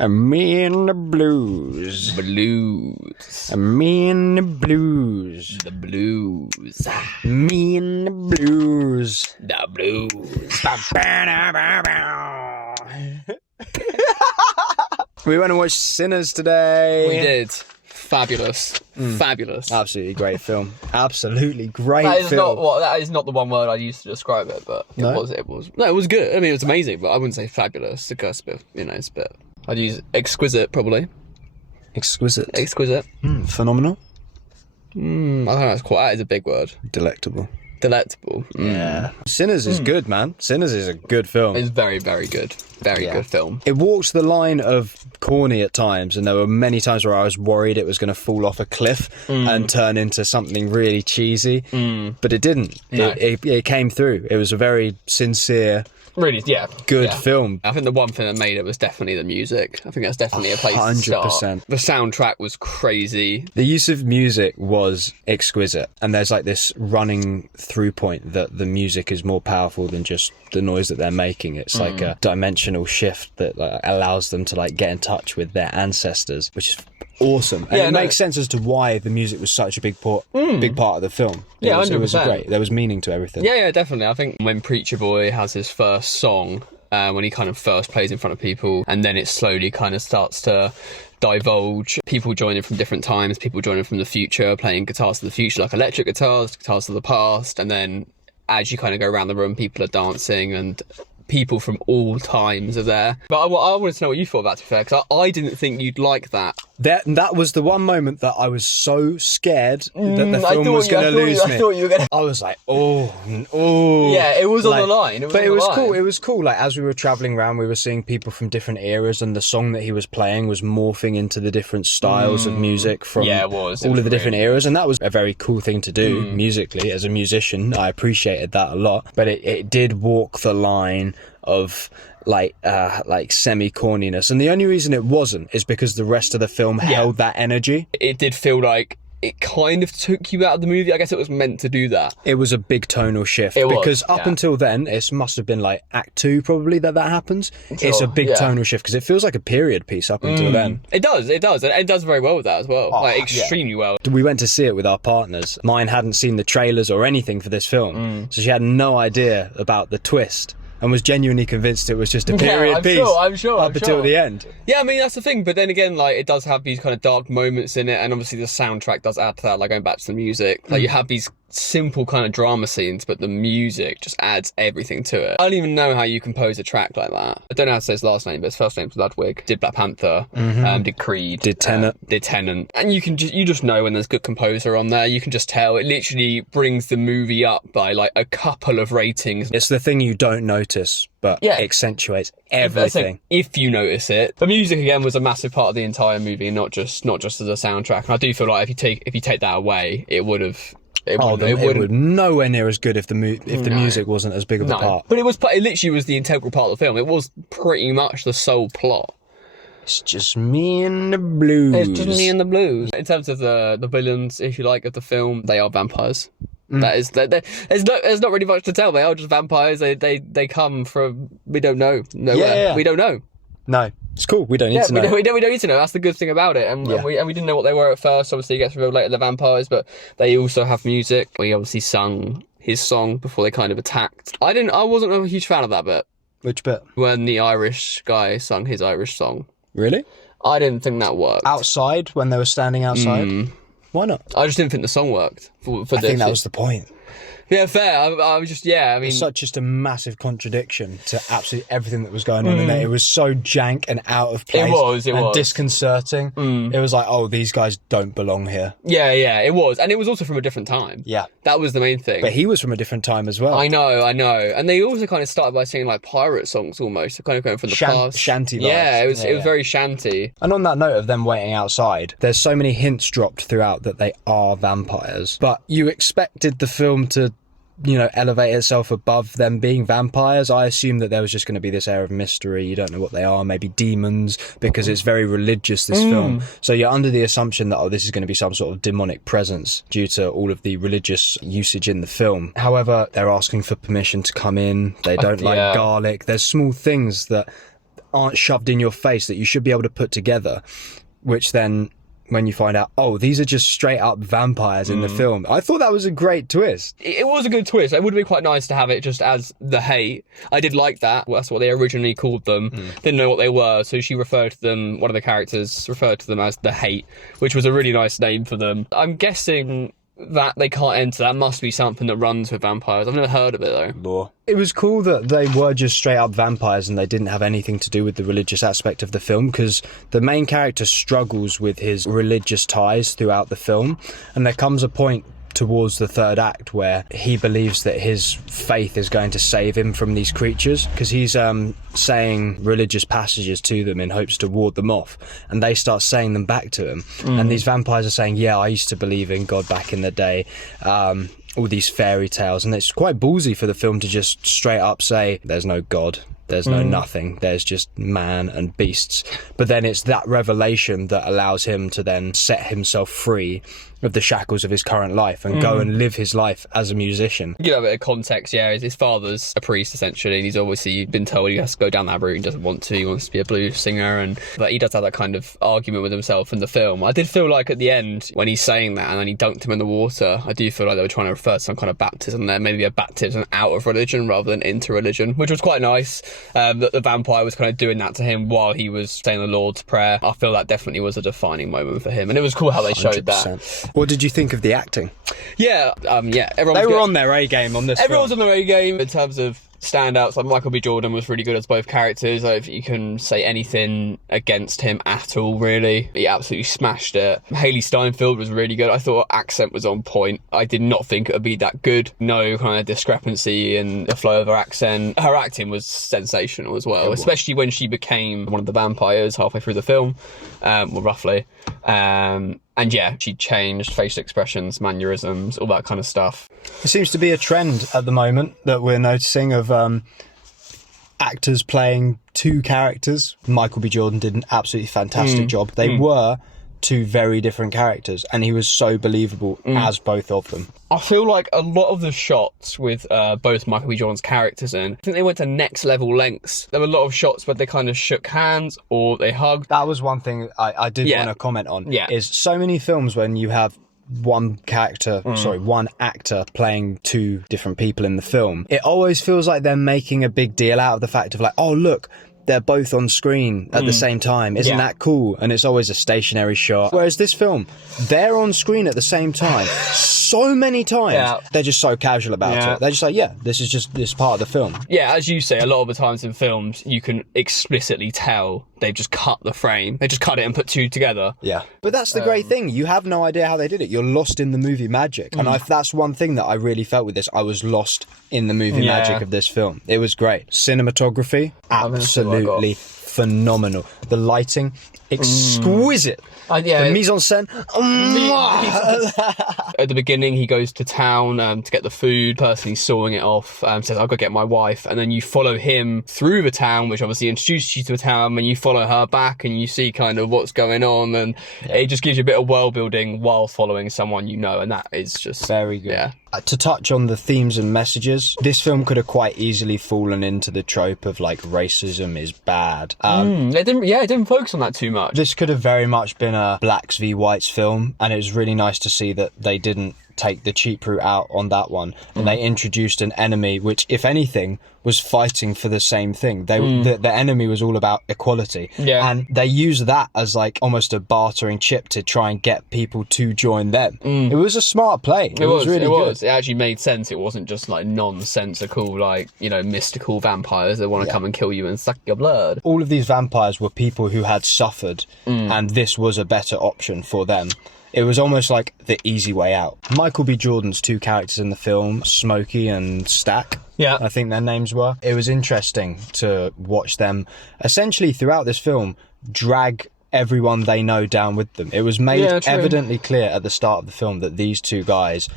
Me and the blues. Blues. Me and the blues. The blues. Me and the blues. The blues. We went and watched Sinners today. We did. Fabulous. Fabulous. Absolutely great film. Absolutely great That is film. that is not the one word I used to describe it, but it No? was. No, it was good. I mean, it was amazing, but I wouldn't say fabulous because it's a bit. I'd use exquisite probably. Exquisite. Exquisite. Phenomenal. I don't know. That is a big word. Delectable. Delectable. Yeah. Sinners is good, man. Sinners is a good film. It's very, very good. Very good film. It walks the line of corny at times, and there were many times where I was worried it was going to fall off a cliff and turn into something really cheesy, but it didn't. No. It came through. It was a very sincere, Really, good film. I think the one thing that made it was definitely the music. I think that's definitely a place to start. 100%. The soundtrack was crazy. The use of music was exquisite, and there's like this running through point that the music is more powerful than just the noise that they're making. It's like a dimensional shift that allows them to like get in touch with their ancestors, which is awesome. And it makes sense as to why the music was such a big part of the film. Yeah, 100%. It was great. There was meaning to everything. Yeah, definitely. I think when Preacher Boy has his first song, when he kind of first plays in front of people, and then it slowly kind of starts to divulge, people joining from different times, people joining from the future, playing guitars of the future, like electric guitars of the past, and then as you kind of go around the room, people are dancing and people from all times are there. But I wanted to know what you thought about it, to be fair, because I didn't think you'd like that. That was the one moment that I was so scared that the film was going to lose me. I thought you were going to... I was like, oh. Yeah, it was on the line. It was cool. It was cool. Like, as we were travelling around, we were seeing people from different eras, and the song that he was playing was morphing into the different styles of music from all of the different eras, and that was a very cool thing to do musically. As a musician, I appreciated that a lot. But it did walk the line of like semi corniness, and the only reason it wasn't is because the rest of the film held that energy. It did feel like it kind of took you out of the movie. I guess it was meant to do that. It was a big tonal shift because up until then, it must have been like Act 2 probably that happens. Sure, it's a big tonal shift because it feels like a period piece up until then. It does, and it does very well with that as well, extremely well. We went to see it with our partners. Mine hadn't seen the trailers or anything for this film, so she had no idea about the twist, and was genuinely convinced it was just a period piece. I'm sure. Until the end. Yeah, I mean, that's the thing. But then again, like, it does have these kind of dark moments in it, and obviously the soundtrack does add to that, like going back to the music. Like, you have these simple kind of drama scenes, but the music just adds everything to it. I don't even know how you compose a track like that. I don't know how to say his last name, but his first name's Ludwig. Did Black Panther, did Creed, did Tenet, and you just know when there's a good composer on there. You can just tell. It literally brings the movie up by like a couple of ratings. It's the thing you don't notice, but accentuates everything. If you notice it. The music again was a massive part of the entire movie, not just as a soundtrack. And I do feel like if you take that away, it would have. It would nowhere near as good if the music wasn't as big of a part. But it literally was the integral part of the film. It was pretty much the sole plot. It's just me and the blues. It's just me and the blues. In terms of the villains, if you like, of the film, they are vampires. There's not really much to tell. They are just vampires. They come from we don't know nowhere. Yeah. We don't know. No, it's cool. We don't need to know. We don't need to know. That's the good thing about it. And we didn't know what they were at first. Obviously, it gets revealed later, the vampires, but they also have music. We obviously sung his song before they kind of attacked. I wasn't a huge fan of that bit. Which bit? When the Irish guy sung his Irish song. Really? I didn't think that worked. Outside, when they were standing outside? Why not? I just didn't think the song worked for this. I think that was the point. Yeah, fair. I was just, I mean... It's just a massive contradiction to absolutely everything that was going on in there. It was so jank and out of place. It was. Disconcerting. It was like, oh, these guys don't belong here. Yeah, it was. And it was also from a different time. Yeah. That was the main thing. But he was from a different time as well. I know. And they also kind of started by singing like pirate songs almost, kind of going from the past. Shanty vibes. Yeah, it was very shanty. And on that note of them waiting outside, there's so many hints dropped throughout that they are vampires. But you expected the film to elevate itself above them being vampires. I assume that there was just going to be this air of mystery. You don't know what they are, maybe demons, because it's very religious, this film. So you're under the assumption that, this is going to be some sort of demonic presence due to all of the religious usage in the film. However, they're asking for permission to come in. They don't like garlic. There's small things that aren't shoved in your face that you should be able to put together, which then, when you find out, these are just straight up vampires in the film. I thought that was a great twist. It was a good twist. It would have been quite nice to have it just as the hate. I did like that. That's what they originally called them. Didn't know what they were, so she referred to them, one of the characters referred to them as the hate, which was a really nice name for them. I'm guessing that they can't enter. That must be something that runs with vampires. I've never heard of it, though. It was cool that they were just straight up vampires and they didn't have anything to do with the religious aspect of the film, because the main character struggles with his religious ties throughout the film, and there comes a point towards the third act where he believes that his faith is going to save him from these creatures, because he's saying religious passages to them in hopes to ward them off, and they start saying them back to him. And these vampires are saying, I used to believe in God back in the day, all these fairy tales. And it's quite ballsy for the film to just straight up say there's no God, there's no nothing, there's just man and beasts. But then it's that revelation that allows him to then set himself free of the shackles of his current life and go and live his life as a musician. You know, a bit of context, his father's a priest, essentially, and he's obviously been told he has to go down that route. He doesn't want to. He wants to be a blues singer, but he does have that kind of argument with himself in the film. I did feel like at the end, when he's saying that and then he dunked him in the water, I do feel like they were trying to refer to some kind of baptism there, maybe a baptism out of religion rather than into religion, which was quite nice. That the vampire was kind of doing that to him while he was saying the Lord's Prayer. I feel that definitely was a defining moment for him, and it was cool how they showed 100%. that. What did you think of the acting? Everyone they were on their A game on this. Everyone was on their A game in terms of standouts. Like Michael B. Jordan was really good as both characters. Like, if you can say anything against him at all, really, he absolutely smashed it. Haley Steinfeld was really good. I thought her accent was on point. I did not think it would be that good. No kind of discrepancy in the flow of her accent. Her acting was sensational as well, especially when she became one of the vampires halfway through the film, roughly. And she changed facial expressions, mannerisms, all that kind of stuff. It seems to be a trend at the moment that we're noticing of actors playing two characters. Michael B. Jordan did an absolutely fantastic job. They were two very different characters, and he was so believable as both of them. I feel like a lot of the shots with both Michael B. Jordan's characters in, I think they went to next level lengths. There were a lot of shots where they kind of shook hands or they hugged. That was one thing I did want to comment on. Is so many films when you have one actor playing two different people in the film, it always feels like they're making a big deal out of the fact of like, oh look, they're both on screen at the same time. Isn't that cool? And it's always a stationary shot. Whereas this film, they're on screen at the same time so many times. Yeah. They're just so casual about it. They're just like, this is just this part of the film. Yeah, as you say, a lot of the times in films, you can explicitly tell they've just cut the frame. They just cut it and put two together. Yeah. But that's the great thing. You have no idea how they did it. You're lost in the movie magic. And that's one thing that I really felt with this. I was lost in the movie magic of this film. It was great. Cinematography, absolutely phenomenal. The lighting, exquisite. The mise en scène. At the beginning, he goes to town to get the food. Person he's sawing it off says, I've got to get my wife. And then you follow him through the town, which obviously introduces you to the town, and you follow her back and you see kind of what's going on. And it just gives you a bit of world building while following someone you know. And that is just very good. Yeah. To touch on the themes and messages, this film could have quite easily fallen into the trope of like racism is bad. It didn't focus on that too much. This could have very much been a blacks v whites film, and it was really nice to see that they didn't take the cheap route out on that one, and they introduced an enemy which, if anything, was fighting for the same thing. The enemy was all about equality, and they used that as like almost a bartering chip to try and get people to join them. It was a smart play. It was really good. It actually made sense. It wasn't just like nonsensical, like, you know, mystical vampires that want to come and kill you and suck your blood. All of these vampires were people who had suffered, and this was a better option for them. It was almost like the easy way out. Michael B. Jordan's two characters in the film, Smokey and Stack, I think their names were. It was interesting to watch them essentially throughout this film drag everyone they know down with them. It was made evidently clear at the start of the film that these two guys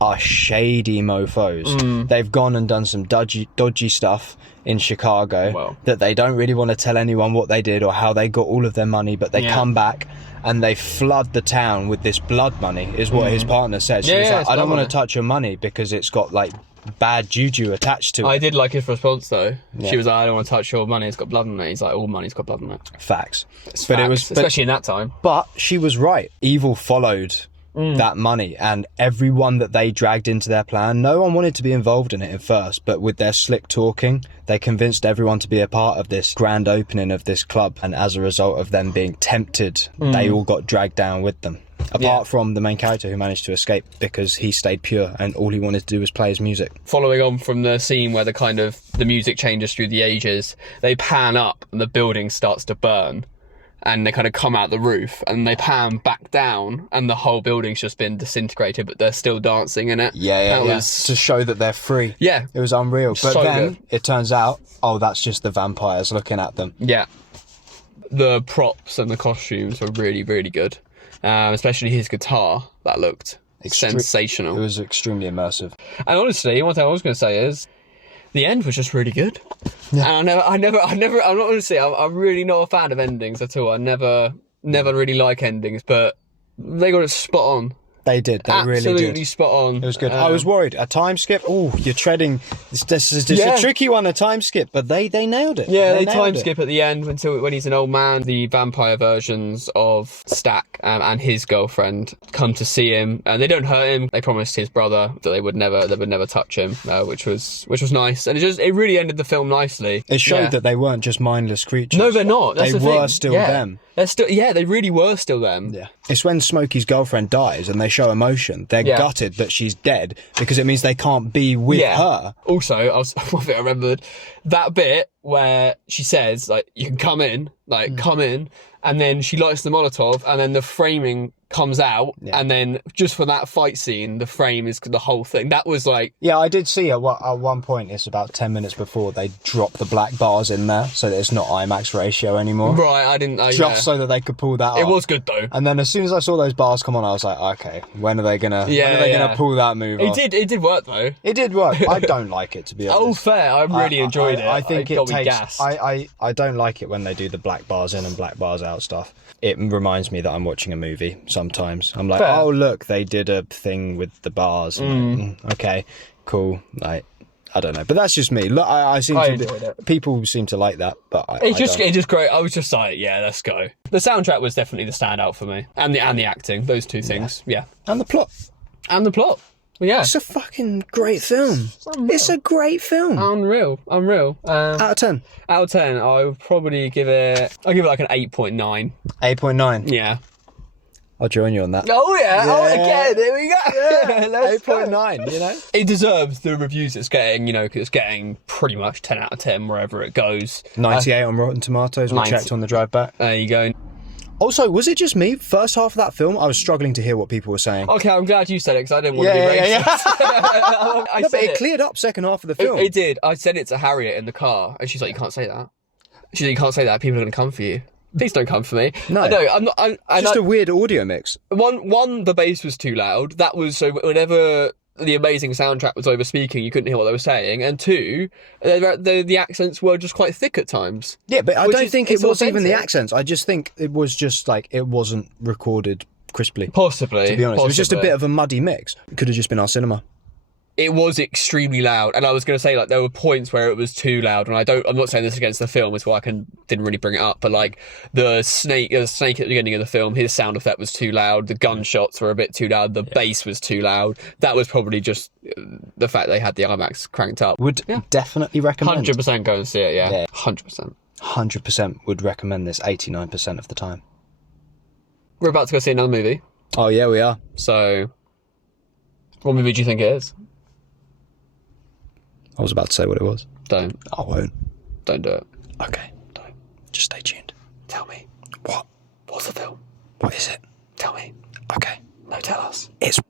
are shady mofos. They've gone and done some dodgy stuff in Chicago that they don't really want to tell anyone what they did or how they got all of their money, but they come back and they flood the town with this blood money, is what his partner said. She was like, I don't want to touch your money because it's got like bad juju attached to it. I did like his response though. She was like, I don't want to touch your money, it's got blood on it. He's like, all money's got blood on it. Facts. It was, especially in that time. But she was right. Evil followed that money, and everyone that they dragged into their plan, no one wanted to be involved in it at first, but with their slick talking, they convinced everyone to be a part of this grand opening of this club, and as a result of them being tempted, they all got dragged down with them. Apart from the main character who managed to escape because he stayed pure and all he wanted to do was play his music. Following on from the scene where the music changes through the ages, they pan up and the building starts to burn. And they kind of come out the roof and they pan back down and the whole building's just been disintegrated, but they're still dancing in it. That was to show that they're free. Yeah. It was unreal. But So then good. it turns out, that's just the vampires looking at them. Yeah. The props and the costumes were really, really good. Especially his guitar, that looked sensational. It was extremely immersive. And honestly, one thing I was going to say is, the end was just really good. Yeah. And I'm really not a fan of endings at all. I never really like endings, but they got it spot on. They did. They really did. Absolutely spot on. It was good. I was worried. A time skip. Oh, you're treading. This is just a tricky one. A time skip, but they nailed it. Yeah, they time skip at the end when he's an old man. The vampire versions of Stack and his girlfriend come to see him, and they don't hurt him. They promised his brother that they would never touch him, which was nice. And it really ended the film nicely. It showed that they weren't just mindless creatures. No, they're not. That's they the were thing. still them. They're still, they really were still them. Yeah. It's when Smokey's girlfriend dies and they show emotion. They're gutted that she's dead because it means they can't be with her. Also, one thing I remembered, that bit where she says, like, you can come in, come in, and then she lights the Molotov, and then the framing comes out, and then just for that fight scene, the frame is the whole thing. That was like... Yeah, I did see at one point, it's about 10 minutes before, they drop the black bars in there so that it's not IMAX ratio anymore. Right, I didn't... Just so that they could pull that off. It was good, though. And then as soon as I saw those bars come on, I was like, okay, when are they gonna pull that move off? It did work, though. It did work. I don't like it, to be honest. Oh, fair. I really enjoyed it. I think it takes... gassed. I don't like it when they do the black bars in and black bars out stuff. It reminds me that I'm watching a movie sometimes. I'm like, oh, look, they did a thing with the bars. Okay, cool. Like, I don't know. But that's just me. Look, I enjoyed it. People seem to like that, but It's just great. I was just like, yeah, let's go. The soundtrack was definitely the standout for me. And the acting. Those two things. Yeah. And the plot. Yeah. It's a fucking great film. It's a great film. Unreal. Out of 10? Out of 10, I would probably give it... I'll give it like an 8.9. 8.9? Yeah. I'll join you on that. Oh, yeah. Oh, again. There we go. Yeah. 8.9, you know? It deserves the reviews it's getting, because it's getting pretty much 10 out of 10 wherever it goes. 98 on Rotten Tomatoes. We checked on the drive back. There you go. Also, was it just me? First half of that film, I was struggling to hear what people were saying. Okay, I'm glad you said it because I didn't want to be racist. But it cleared up second half of the film. It did. I said it to Harriet in the car, and she's like, "You can't say that." She's like, "You can't say that. People are going to come for you." Please don't come for me. No, I'm not. Just a weird audio mix. One, the bass was too loud. That was so whenever the amazing soundtrack was over speaking, you couldn't hear what they were saying. And two, the accents were just quite thick at times. Yeah, but I don't think it was even the accents. I just think it was just like it wasn't recorded crisply. Possibly, to be honest, it was just a bit of a muddy mix. It could have just been our cinema. It was extremely loud, and I was going to say like there were points where it was too loud, and I'm not saying this against the film, is why I didn't really bring it up, but like the snake at the beginning of the film, his sound effect was too loud, the gunshots were a bit too loud, the bass was too loud. That was probably just the fact they had the IMAX cranked up. Would definitely recommend. 100% go and see it, yeah. 100%. 100% would recommend this 89% of the time. We're about to go see another movie. Oh yeah, we are. So, what movie do you think it is? I was about to say what it was. Don't. I won't. Don't do it. Okay. Don't. Just stay tuned. Tell me. What? What's the film? What is it? Tell me. Okay. No, tell us. It's